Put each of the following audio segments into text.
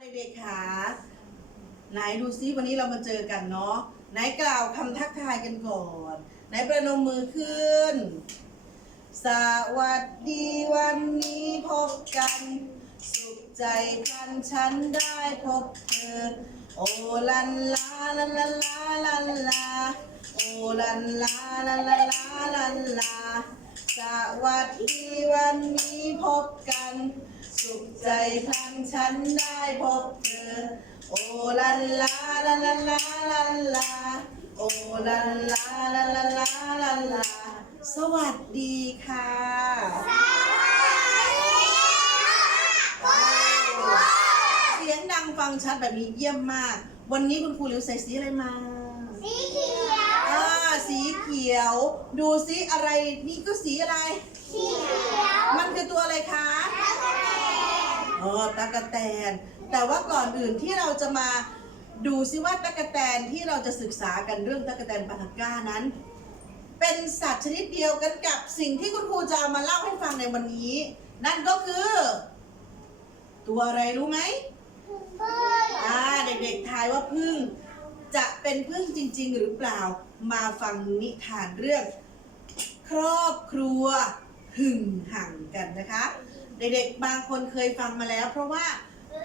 เด็กๆค่ะไหนดูซิวันนี้เรามาเจอกันเนาะไหนกล่าวคำทักทายกันก่อน ไหนประนมมือขึ้น สวัสดีวันนี้พบกัน สุขใจพันฉันได้พบเธอ โอลันลาลันลาลาลันลาโอลันลาลันลาลาลันลาสวัสดีวันนี้พบกัน สุขใจพันฉันได้พบเธอ โอลันลาลันลาลาลันลา โอลันลาลันลาลาลันลา สวัสดีค่ะ เสียงดังฟังชัดแบบนี้เยี่ยมมาก วันนี้คุณครูหลิวใส่สีอะไรมา สีเขียว อ่า สีเขียว ดูซิอะไรนี่ก็สีอะไร สีเขียว มันคือตัวอะไรคะ แล้วก็ แดงอ๋อตะกะแตน แต่ว่าก่อนอื่นที่เราจะมาดูซิว่าตะกะแตนที่เราจะศึกษากันเรื่องตะกะแตนปาทังก้านั้น เป็นสัตว์ชนิดเดียวกันกับสิ่งที่คุณครูจะเอามาเล่าให้ฟังในวันนี้ นั่นก็คือ ตัวอะไรรู้ไหมเบิ้ลอ่าเด็กๆทายว่าพึ่งจะเป็นพึ่งจริง ๆ หรือเปล่ามาฟังนิทานเรื่อง ครอบครัวหึ่งห่างกันนะคะ เด็กๆ บางคนเคยฟังมาแล้ว เพราะว่า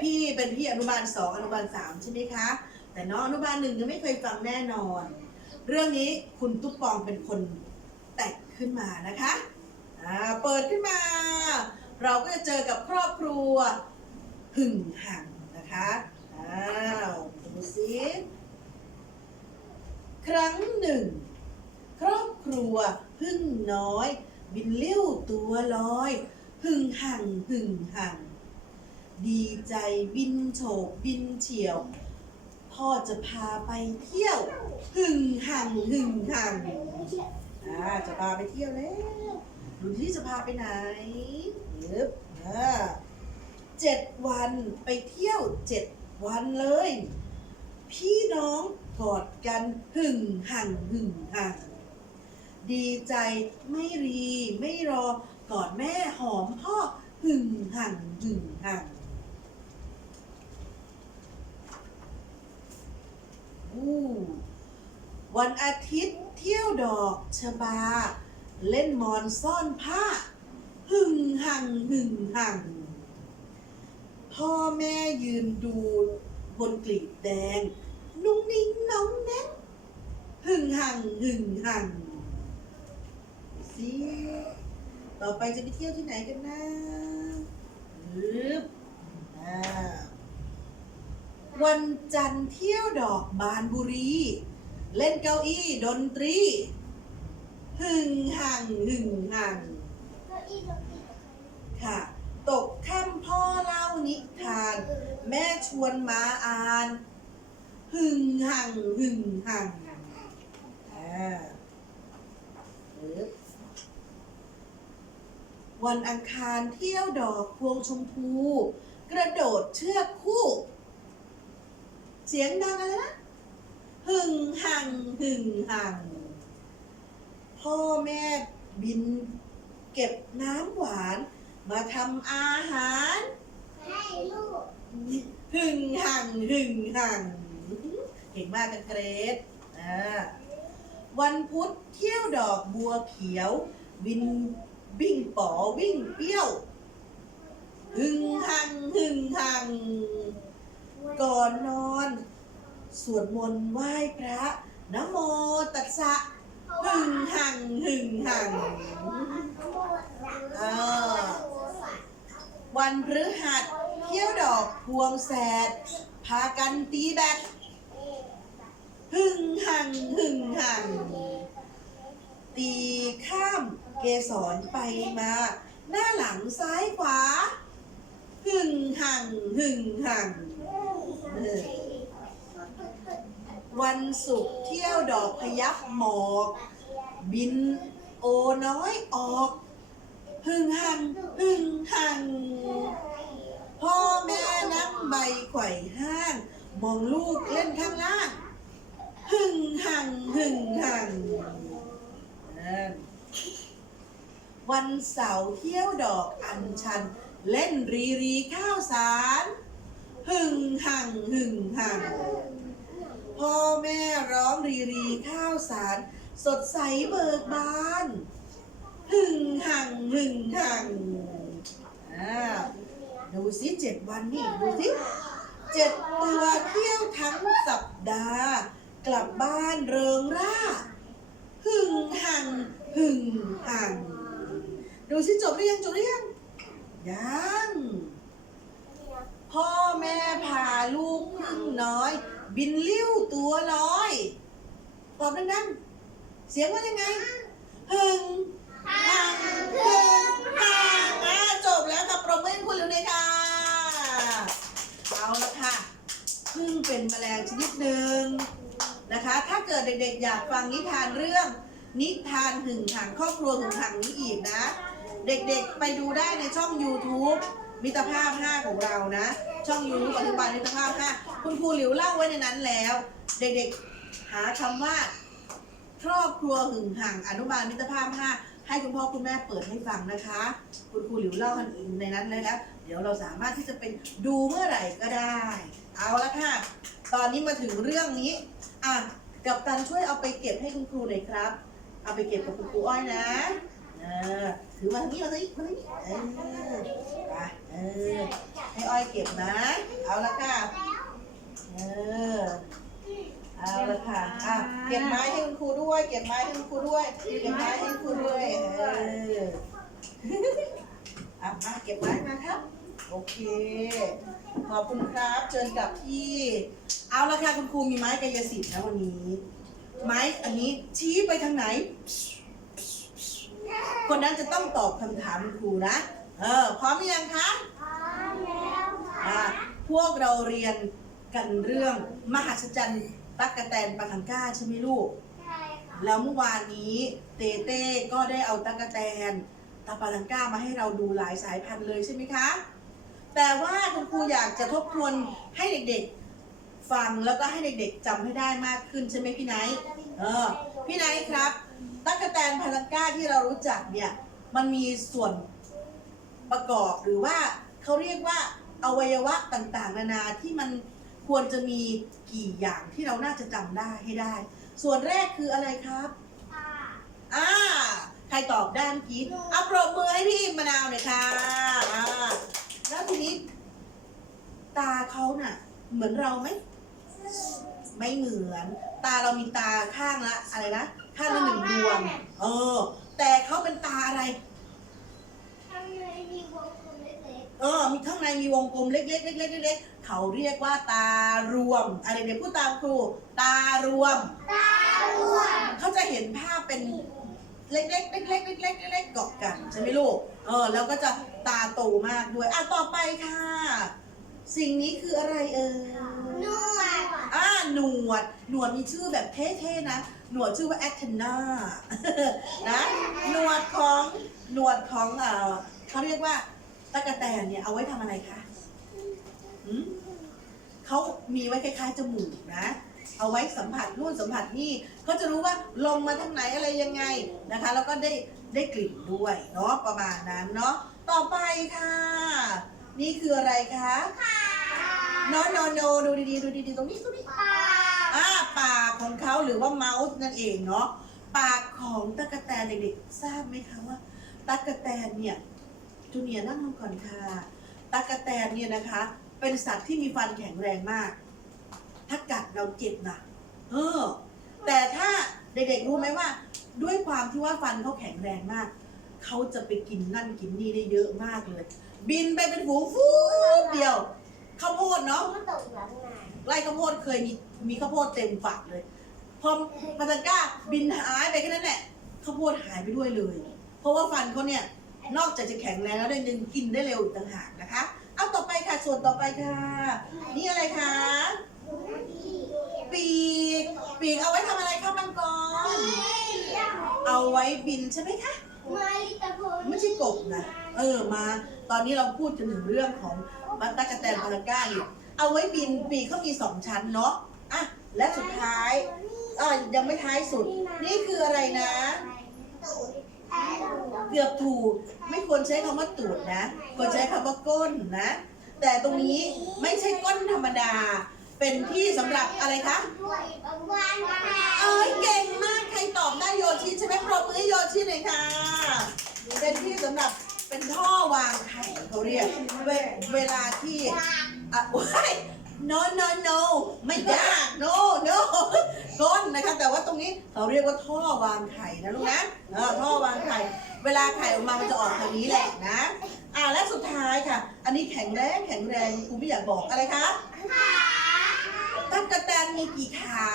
พี่เป็นพี่อนุบาลสองอนุบาลสามใช่ไหมคะ แต่น้องอนุบาลหนึ่งยังไม่เคยฟังแน่นอน เรื่องนี้คุณตุ๊กปองเป็นคนแต่งขึ้นมานะคะอ่าเปิดขึ้นมา เราก็จะเจอกับครอบครัวหึ่งห่างนะคะอ้าวดูสิครั้งหนึ่ง ครอบครัวพึ่งน้อย บินเลี้ยวตัวลอย หึ่งห่างหึ่งห่างดีใจบินโฉบบินเฉียว พ่อจะพาไปเที่ยวหึ่งห่างหึ่งห่างอ่าจะพาไปเที่ยวแล้วดูที่จะพาไปไหนยึบอ่าเจ็ดวันไปเที่ยวเจ็ดวันเลย พี่น้องกอดกันหึ่งห่างหึ่งห่างดีใจไม่รีไม่รอ กอดแม่หอมพ่อหึ่งห่งหึ่งห่งวันอาทิตย์เที่ยวดอกชบา เล่นมอนซ่อนผ้า หึ่งห่งหึ่งห่งพ่อแม่ยืนดูบนกลีบแดง นุ่งนิ่งน้องแน่นหึ่งห่งหึ่งห่างสิ ต่อไปจะไปเที่ยวที่ไหนกันนะฮึบวันจันทร์เที่ยวดอกบานบุรี เล่นเก้าอี้ดนตรี หึ่งห่างหึ่งห่างเก้าอี้เก้าอี้ค่ะ ตกค่ำพ่อเล่านิทาน แม่ชวนมาอ่าน หึ่งห่างหึ่งห่างอ่า วันอังคารเที่ยวดอกพวงชมพู กระโดดเชือกคู่ เสียงดังอะไรนะหึ่งห่างหึ่งห่างพ่อแม่บินเก็บน้ำหวาน มาทำอาหาร ให้ลูกหึ่งห่างหึ่งห่างเก่งมากกันเกรดวันพุธเที่ยวดอกบัวเขียว บิน วิ่งป๋อวิ่งเปี้ยว หึ่งห่างหึ่งห่างก่อนนอน สวดมนต์ไหว้พระนะโมตัสสะหึ่งห่างหึ่งห่างอ่าวันพฤหัสเที่ยวดอกพวงแสด พากันตีแบตหึ่งห่างหึ่งห่าง ตีข้ามเกสรไปมา หน้าหลังซ้ายขวา หึ่งห่างหึ่งห่างวันศุกร์เที่ยวดอกพยับหมอก บินโอน้อยออก หึ่งห่างหึ่งห่างพ่อแม่นั่งใบไขว่ห้าง มองลูกเล่นข้างล่าง หึ่งห่างหึ่งห่าง นั่นวันเสาร์เที่ยวดอกอัญชัน เล่นรีรีข้าวสาร หึงหังหึงหังพ่อแม่ร้องรีรีข้าวสาร สดใสเบิกบาน หึงหังหึงหังอ่าดูสิเจ็ดวันนี่ดูสิเจ็ดตัวเที่ยวทั้งสัปดาห์ กลับบ้านเริงร่า หึงหังหึงหังดูสิจบหรือยังจบหรือยังยังพ่อแม่พาลูกพึ่งน้อย บินลิ้วตัวลอยตอบดังๆเสียงว่ายังไงหึงหังหึงหังอะจบแล้วค่ะปรบมือคุณเร็วเลยค่ะเอาละค่ะพึ่งเป็นแมลงชนิดหนึ่ง นะคะ ถ้าเกิดเด็กๆ อยากฟังนิทานเรื่อง นิทานหึงหังครอบครัวหึงหังนี้อีกนะ เด็กๆไปดูได้ในช่อง YouTube มิตรภาพ 5 ของเรานะ ช่อง YouTube อธิบายมิตรภาพ 5 คุณครูหลิวเล่าไว้ในนั้นแล้ว เด็กๆหาคำว่าครอบครัวหึงหังอนุบาลมิตรภาพ 5 ให้คุณพ่อคุณแม่เปิดให้ฟังนะคะ คุณครูหลิวเล่ากันในนั้นเลยแล้วเดี๋ยวเราสามารถที่จะเป็นดูเมื่อไหร่ก็ได้ เอาละค่ะ ตอนนี้มาถึงเรื่องนี้ อะกับตันช่วยเอาไปเก็บให้คุณครูหน่อยครับ เอาไปเก็บกับคุณครูอ้อยนะเออถือมาทางนี้มาทางนี้มาทางนี้เออไปเออให้อ้อยเก็บนะ เอาละค่ะเออเอาละค่ะอะเก็บไม้ให้คุณครูด้วย เก็บไม้ให้คุณครูด้วย เก็บไม้ให้คุณครูด้วยเอออะมาเก็บไม้มาครับ โอเค ขอบคุณครับ เชิญกลับที่ เอาละค่ะคุณครูมีไม้กายสิทธิ์นะวันนี้ ไม้อันนี้ชี้ไปทางไหน คนนั้นจะต้องตอบคำถามคุณครูนะ เออ พร้อมหรือยังคะพร้อมแล้วค่ะอะพวกเราเรียนกันเรื่องมหัศจรรย์ตั๊กกะแตนปาทังก้าใช่ไหมลูก ใช่ค่ะ แล้วเมื่อวานนี้เตเต้ก็ได้เอาตั๊กกะแตนตาปาลังก้ามาให้เราดูหลายสายพันธุ์เลยใช่ไหมคะ แต่ว่าคุณครูอยากจะทบทวนให้เด็กๆ ฟังแล้วก็ให้เด็กๆจำให้ได้มากขึ้นใช่ไหมพี่ไนท์เออพี่ไนท์ครับตั๊กแตนพาลังก้าที่เรารู้จักเนี่ยมันมีส่วนประกอบหรือว่าเขาเรียกว่าอวัยวะต่างๆ นานาที่มันควรจะมีกี่อย่างที่เราน่าจะจำได้ให้ได้ ส่วนแรกคืออะไรครับอ่าใครตอบได้เมื่อกี้เอาปรบมือให้พี่มะนาวหน่อยค่ะอ่า แล้วทีนี้ ตาเขาน่ะ เหมือนเราไหมไม่เหมือน ตาเรามีตาข้างละอะไรนะข้างละหนึ่งดวงเออ แต่เขาเป็นตาอะไร ข้างในมีวงกลมเล็กเออ มีข้างในมีวงกลมเล็กๆเล็กๆเล็กๆเขาเรียกว่าตารวม อะไรเดี๋ยวพูดตามครู ตารวม ๆ ตารวม เขาจะเห็นภาพเป็น เล็กๆเล็กๆเล็กๆเล็กๆเกาะกันใช่ไหมลูกเออแล้วก็จะตาโตมากด้วยอะต่อไปค่ะ สิ่งนี้คืออะไรเอ่ยนวดอ่าหนวดหนวดมีชื่อแบบเท่ๆนะ หนวดชื่อว่าแอ t เทนานะหนวดของหนวดของเอ่อเขาเรียกว่าตะกะแตนเนี่ยเอาไว้ทำอะไรคะหืมเขามีไว้คล้ายๆจมูกนะ เอาไว้สัมผัสนู่นสัมผัสนี่เขาจะรู้ว่าลมมาทางไหนอะไรยังไงนะคะ แล้วก็ได้ได้กลิ่นด้วยเนาะประมาณนั้นเนาะต่อไปค่ะ นี่คืออะไรคะโนโนโนดูดีๆดูดีๆตรงนี้ตรงนี้ปากอ่าปากของเขาหรือว่าเมาส์นั่นเองเนาะปากของตะกะแตนเด็กๆทราบไหมคะว่าตะกะแตนเนี่ยจูเนียร์นั่งลงก่อนค่ะตะกะแตนเนี่ยนะคะ เป็นสัตว์ที่มีฟันแข็งแรงมากถ้ากัด เราเจ็บนะเออ แต่ถ้าเด็กๆรู้ไหมว่า ด้วยความที่ว่าฟันเขาแข็งแรงมาก เขาจะไปกินนั่นกินนี่ได้เยอะมากเลย บินไปเป็นฝูงฟูบเดียวข้าวโพดเนาะมันตกหลังไหนไร่ข้าวโพดเคยมีมีข้าวโพดเต็มฝักเลย พอปาตังก้าบินหายไปแค่นั้นแหละข้าวโพดหายไปด้วยเลย เพราะว่าฟันเขาเนี่ยนอกจากจะแข็งแรงแล้วยังกินได้เร็วอีกต่างหากนะคะ เอาต่อไปค่ะส่วนต่อไปค่ะ นี่อะไรคะ ปีก ปีกเอาไว้ทำอะไรคะมังกร เอาไว้บินใช่ไหมคะ ไม่ตะโกนไม่ใช่กบนะ เออมา ตอนนี้เราพูดกันถึงเรื่องของบัตตากะแตนพาราก้าอยู่เอาไว้บินปีกเขามีสองชั้นเนาะอะและสุดท้ายอะยังไม่ท้ายสุด นี่คืออะไรนะแต่เกือบถูกไม่ควรใช้คำว่าตูดนะ ควรใช้คำว่าก้นนะ แต่ตรงนี้ไม่ใช่ก้นธรรมดา เป็นที่สำหรับอะไรคะด้วยวันค่ะเอ้ยเก่งมากใครตอบได้โยชิใช่ไหมปรบมือให้โยชิหน่อยค่ะ เป็นที่สำหรับเป็นท่อวางไข่เขาเรียกเวเวลาที่อะว้าย no no no ไม่ยาก no no ก้นนะคะ แต่ว่าตรงนี้เขาเรียกว่าท่อวางไข่นะลูกนะเออท่อวางไข่ เวลาไข่ออกมามันจะออกทางนี้แหละนะ อ่าและสุดท้ายค่ะ อันนี้แข็งแรงแข็งแรงครูไม่อยากบอกอะไรคะ ตั๊กแตนมีกี่ขา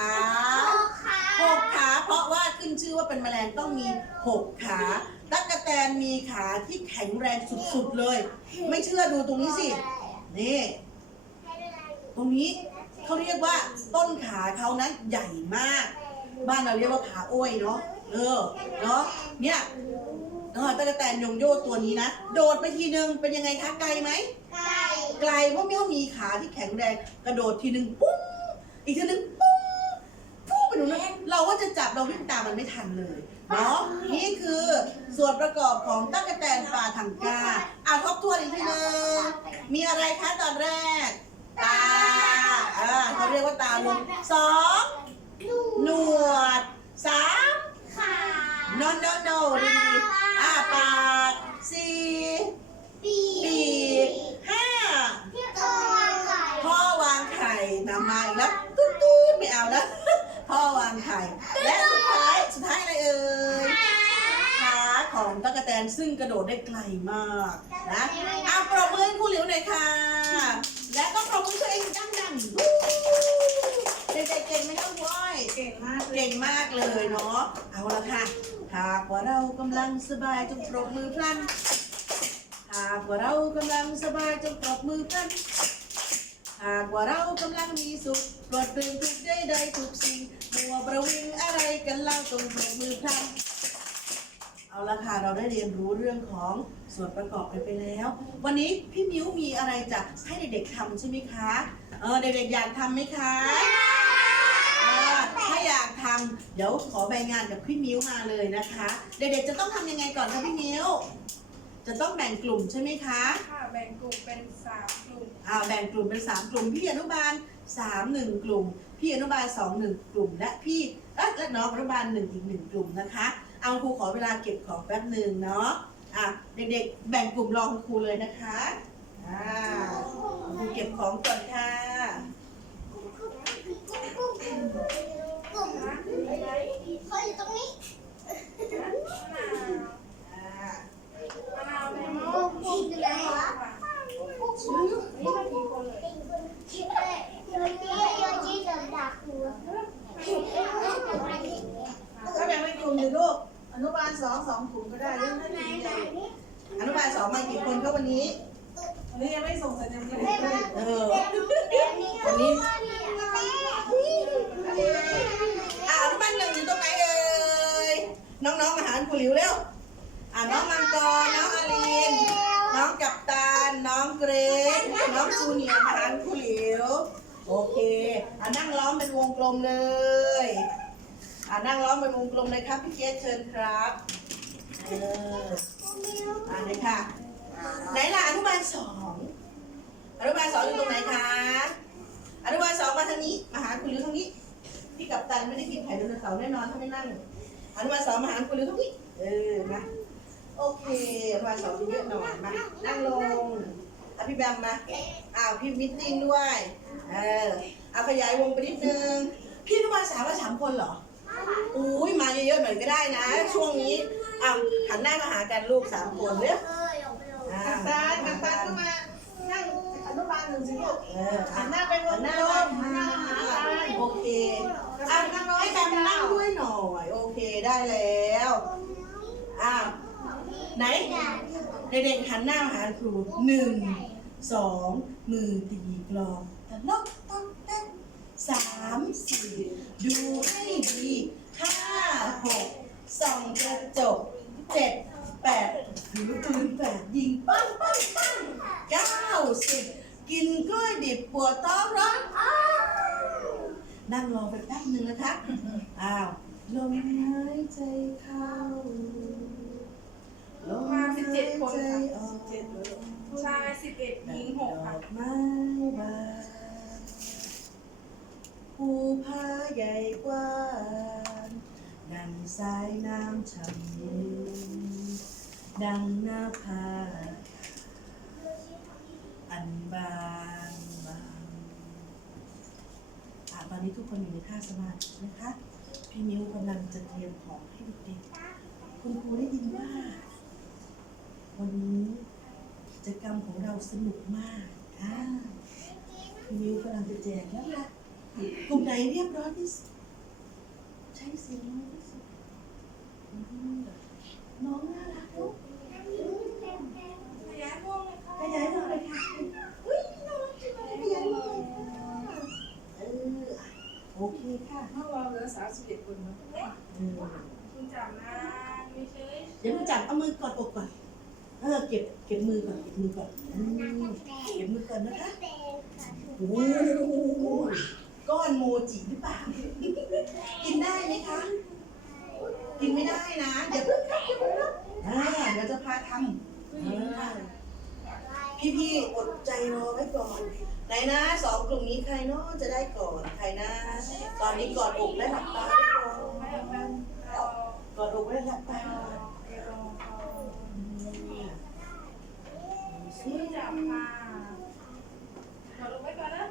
ขาหกขา เพราะว่าขึ้นชื่อว่าเป็นแมลงต้องมีหกขาตั๊กแตนมีขาที่แข็งแรงสุดๆเลย ไม่เชื่อดูตรงนี้สิ นี่ ตรงนี้เขาเรียกว่าต้นขาเขานั้นใหญ่มาก บ้านเราเรียกว่าขาอ้อยเนาะ เออ เนาะ เนี่ยเออตั๊กแตนยงโยตัวนี้นะ โดดไปทีนึงเป็นยังไงคะไกลไหม ไก่ไกลเพราะมิวมีขาที่แข็งแรง กระโดดทีนึงปุ้ง อีกทีนึงปุ้งปุ้งไปหนูนะเราว่าจะจับเราวิ่งตามมันไม่ทันเลยเนาะนี่คือส่วนประกอบของตั๊กแตนปลาทังกาอะทบทวนอีกทีนึงมีอะไรคะตอนแรก ตาอ่าเขาเรียกว่าตาลุงสองหนวดสามขาโนโนโนดีอ่าปากสี่ปีปีกห้าตัวไก่ พ่อวางไข่นำมาอีก แล้วตุ๊ดตุ๊ดไม่เอานะ พ่อวางไข่ และสุดท้ายสุดท้ายอะไรเอ่ยขาของตั๊กแตนซึ่งกระโดดได้ไกลมากนะอะปรบมือให้ครูหลิวหน่อยค่ะ และก็ปรบมือตัวเองดังๆวู้เด็กๆเก่งไหมน้องบอยเก่งมากเลยเก่งมากเลยเนาะเอาละค่ะหากว่าเรากำลังสบายจงปรบมือพลันหากว่าเรากำลังสบายจงปรบมือพลัน หากว่าเรากำลังมีสุขปลดปลื้มทุกใดๆทุกสิ่งมัวประวิงอะไรกันเล่าตรงปรบมือพลันเอาละค่ะเราได้เรียนรู้เรื่องของส่วนประกอบกันไปแล้ว วันนี้พี่มิ้วมีอะไรจะให้เด็กๆทำใช่ไหมคะเออเด็กๆอยากทำไหมคะเออถ้าอยากทำเดี๋ยวขอใบงานกับพี่มิ้วมาเลยนะคะ เด็กๆจะต้องทำยังไงก่อนคะพี่มิ้ว จะต้องแบ่งกลุ่มใช่ไหมคะ ค่ะแบ่งกลุ่มเป็นสามกลุ่ม อ่าแบ่งกลุ่มเป็นสามกลุ่ม พี่อนุบาลสามหนึ่งกลุ่ม พี่อนุบาลสองหนึ่งกลุ่ม และพี่และน้องอนุบาลหนึ่งอีกหนึ่งกลุ่มนะคะ เอาครูขอเวลาเก็บของแป๊บหนึ่งเนาะอะเด็กๆแบ่งกลุ่มรอคุณครูเลยนะคะอ่าครูเก็บของก่อนค่ะ กลุ่มเขาอยู่ตรงนี้ มะนาว อ่ามะนาวเลม กลุ่ อน มที่ไหนวะ ค่ะ ชื่อ นี่มากี่คนเลย ชื่อโยชิโยชิเดินดักหัว ก็แบ่งเป็นกลุ่มหนึ่งลูกอนุบาลสองสองกลุ่มก็ได้เรื่องนั้น ไหน ที ไหน เดียว นี่ อนุบาลสองมากี่คนก็วันนี้ วันนี้ยังไม่ส่งสัญญาณ ไม่มา เออ วันนี้ อ่าอนุบาลหนึ่งอยู่ตรงไหนเอ่ยน้องๆมาหาครูหลิวเร็วอ่าน้องมังกรน้องอาลีน น้องกัปตัน น้องเกรซน้องจูเนียร์มาหาครูหลิว โอเคอ่านั่งล้อมเป็นวงกลมเลยอ่านั่งล้อมเป็นวงก ลมเลยครับพี่เกศเชิญครับเอออ่าเลยค่ะ ไหนล่ะอนุบาลสองอนุบาลสองอยู่ตรงไหนคะอนุบาลสองมาทางนี้มาหาคุณลิวทางนี้ พี่กัปตันไม่ได้กินไข่ไดโนเสาร์แน่นอนถ้าไม่นั่งอนุบาลสองมาหาคุณลิวทางนี้ เออมาโอเคอนุบาลสองจะเยอะหน่อยมานั่งลงอะพี่แบมมาอ้าวพี่มิตติ้งด้วย เออเอาขยายวงไปนิดนึง พี่อนุบาลสามว่าสามคนเหรอ อุ้ยมาเยอะๆหน่อยก็ได้นะ ช่วงนี้อะหันหน้ามาหากันลูกสามคนเร็วอะกัปตันกัปตันก็มานั่งอนุบาลหนึ่งสิลูกเออหัอะนหน้าไปวหังนหน้ากลลมมหันหน้าหากันโอเคอะให้แบมนั่งด้วยหน่อย โอเคได้แล้วอ้าวไหนเด็กๆหันหน้ามาหาครูหนึ่งสองมือตีกลองตะลกต้องเต้น สามสี่ดูให้ดีห้าหกส่องกระจกเจ็ดแปดถือปืนแปดยิงปั้งปั้งปั้งเก้าสิบกินกล้วยดิบปวดท้องร้อนอ้าวนั่งรอไปแป๊บหนึ่งนะคะอ้าวลมหายใจเข้าลมมาหายสิบใจเจ็ดคนอค่ะอกสิบเจ็ดเลยชายสิบสิบเอ็ดหญิงหกดค่ะอกไม้บานภู ผาใหญ่กว้างดังสายน้ำช่ำเย็นดังหน้าผาอันบางบางอะตอนนี้ทุกคนอยู่ในท่าสมาธินะคะ พี่มิวกำลังจะเตรียมของให้เด็กๆคุณครูได้ยินว่า วันนี้กิจกรรมของเราสนุกมากอ่าพี่มิวกำลังจะแจกแล้วล่ะ กลุ่มไหนเรียบร้อยที่สุด ใช้เสียงน้อยที่สุดอืมน้องน่ารักลูก ขยายม่วงเลยค่ะ ขยายหน่อยเลยค่ะอุ้ยน่ารักจังเลยขยายหน่อยค่ะเอออะโอเคค่ะ เมื่อวานเหลือสามสิบเอ็ดคนนะ เออ คุณจับนะไม่ใช่ เดี๋ยวมึงจับเอามือกอดอกก่อน เออเก็บเก็บมือก่อนเก็บมือก่อนอืมเก็บมือก่อนนะคะ โอ้โหก้อนโม จิหรือเปล่า กินได้ไหมคะ กินไม่ได้นะเดี๋ยวเพิ่งครับเดี๋ยวเพิ่งครับอ่าเดี๋ยวจะพาทำอ่าพี่ๆอดใจรอไว้ก่อน ไหนนะสองกลุ่มนี้ใครเนาะจะได้ก่อนใครนะ ตอนนี้กอดอกและหลับตาไว้ก่อนไม่เอาไม่เอากอดอกและหลับตาก่อนเอาเอาดูสิคุณจับค่ะกดลงไว้ก่อนนะ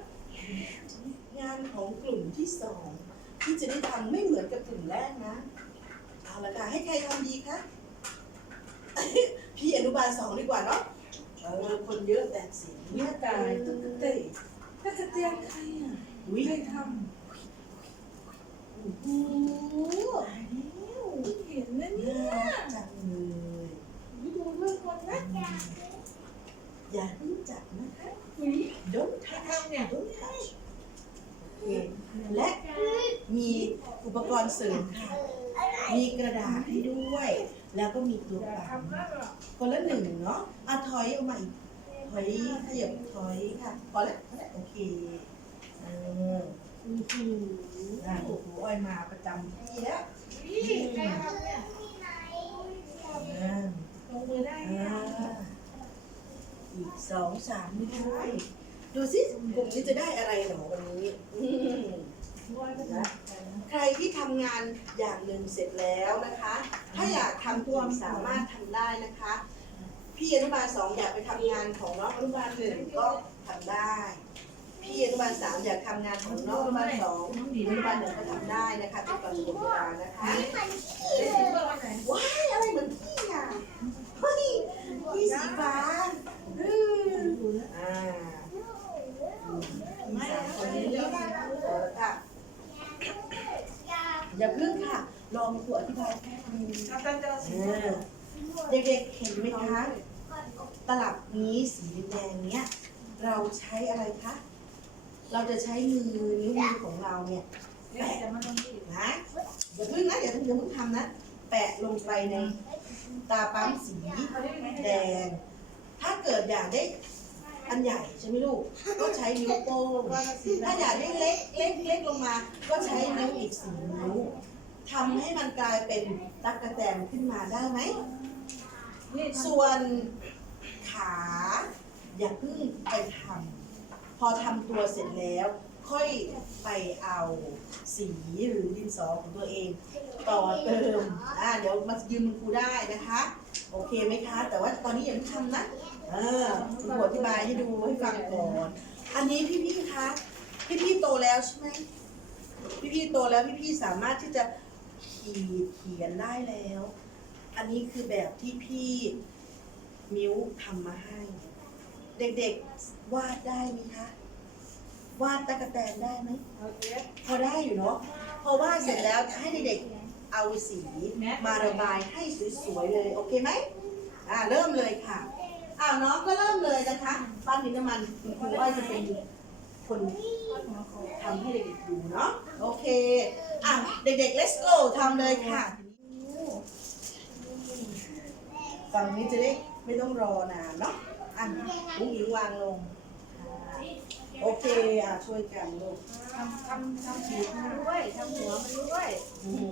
งาน ของกลุ่มที่สองที่จะได้ทำไม่เหมือนกับกลุ่มแรกนะ เอาละค่ะ ให้ใครทำดีคะ พี่อนุบาลสองดีกว่าเนาะ เออ คนเยอะแต่เสียงเงียบตายตุ๊กเต้ถ้าจะเตียงใครอะอุ้ยใครทโอ้โหตายแล้วำเห็นนะเนี่ย น่ารักจังเลย ดูเรื่องคนนะ อย่าเพิ่งจับนะคะ อุ้ย don't ใคร touch ทำเนี่ย don't touch โอเคและมีอุปกรณ์เสริมค่ะมีกระดาษให้ด้วย แล้วก็มีตัวอย่าปังทำนะหรอกคนละหนึ่งเนาะอะถอยออกมาอีกถอยขยับถอยค่ะพอแล้วพอแล้วโอเคเอออือหือโอ้โหอ้อยมาประจำที่แล้วอุ้ยใครทำเนี่ยอ่าลงมือได้ค่ะอีกสองสามไม่ได้ดูสิกลุ่มนี้จะได้อะไรหรอวันนี้อืม ร้อยก็ นะ ใครที่ทำงานอย่างหนึ่งเสร็จแล้วนะคะ ถ้าอยากทำตัวสามารถทำได้นะคะ พี่อนุบาลสองอยากไปทำงานของน้องอนุบาลหนึ่งก็ทำได้ พี่อนุบาลสามอยากทำงานของน้องอนุบาลสองอนุบาลหนึ่งก็ทำได้นะคะเป็นก่อนสมุดเวลานะคะ ว้ายอะไรเหมือนพี่อะเฮ้ยพี่สีฟ้าอืมอ่าอืมพี่สามคนนี้เอาละค่ะ อย่าพึ่งค่ะ ร อมีครูอธิบายแป๊บนึงอาจารย์จะสีเออเด็กๆเห็นไหมคะตลับนี้สีแดงเนี้ยเราใช้อะไรคะเราจะใช้มือนิ้วมือของเราเนี่ยเนี่ยจะมาตรงนี้นะอย่าพึ่งนะอย่าพิ่งอย่าพิ่งทำนะแปะลงไปในตาปั๊มสีแดง ถ้าเกิดอยากได้อันใหญ่ใช่ไหมลูก ก็ใช้นิ้วโป้งถ้าอยากได้เล็กเล็กเล็กลงมา ก็ใช้นิ้วอีกสี่นิ้ว ทำให้มันกลายเป็นตั๊กแตนขึ้นมาได้ไหมนี่ส่วนขา อย่าเพิ่งไปทำพอทำตัวเสร็จแล้ว ค่อยไปเอาสีหรือดินสอของตัวเอง ต่อเติมอ่าเดี๋ยวมายืมคุณครูได้นะคะ โอเคไหมคะ แต่ว่าตอนนี้อย่าเพิ่งทำนะเออคุณครูอธิบายให้ดูให้ฟังก่อนอันนี้พี่ๆคะ พี่ๆโตแล้วใช่ไหมพี่ๆโตแล้วพี่ๆสามารถที่จะ ขีดเขียนได้แล้ว อันนี้คือแบบที่พี่มิ้วทำมาให้ เด็กๆวาดได้ไหมคะ วาดตะกแตนได้ไหมโอเคพอได้อยู่เนาะพอวาดเสร็จแล้วให้เด็กๆเอาสีมาระบายให้สวยๆเลย โอเคไหมอ่าเริ่มเลยค่ะอ้าวน้องก็เริ่มเลยนะคะปั้นดินน้ำมันคุณครูอ้อยจะเป็น คนทำให้เด็กๆดูเนาะโอเค อะ เด็กๆ let's go ทำเลยค่ะฝั่งนี้จะได้ไม่ต้องรอนานเนาะอะลุงหญิงวางลง โอเค อะ ช่วยกันลูกทำทำทำผิวมันด้วยทำหัวมันด้วยอืม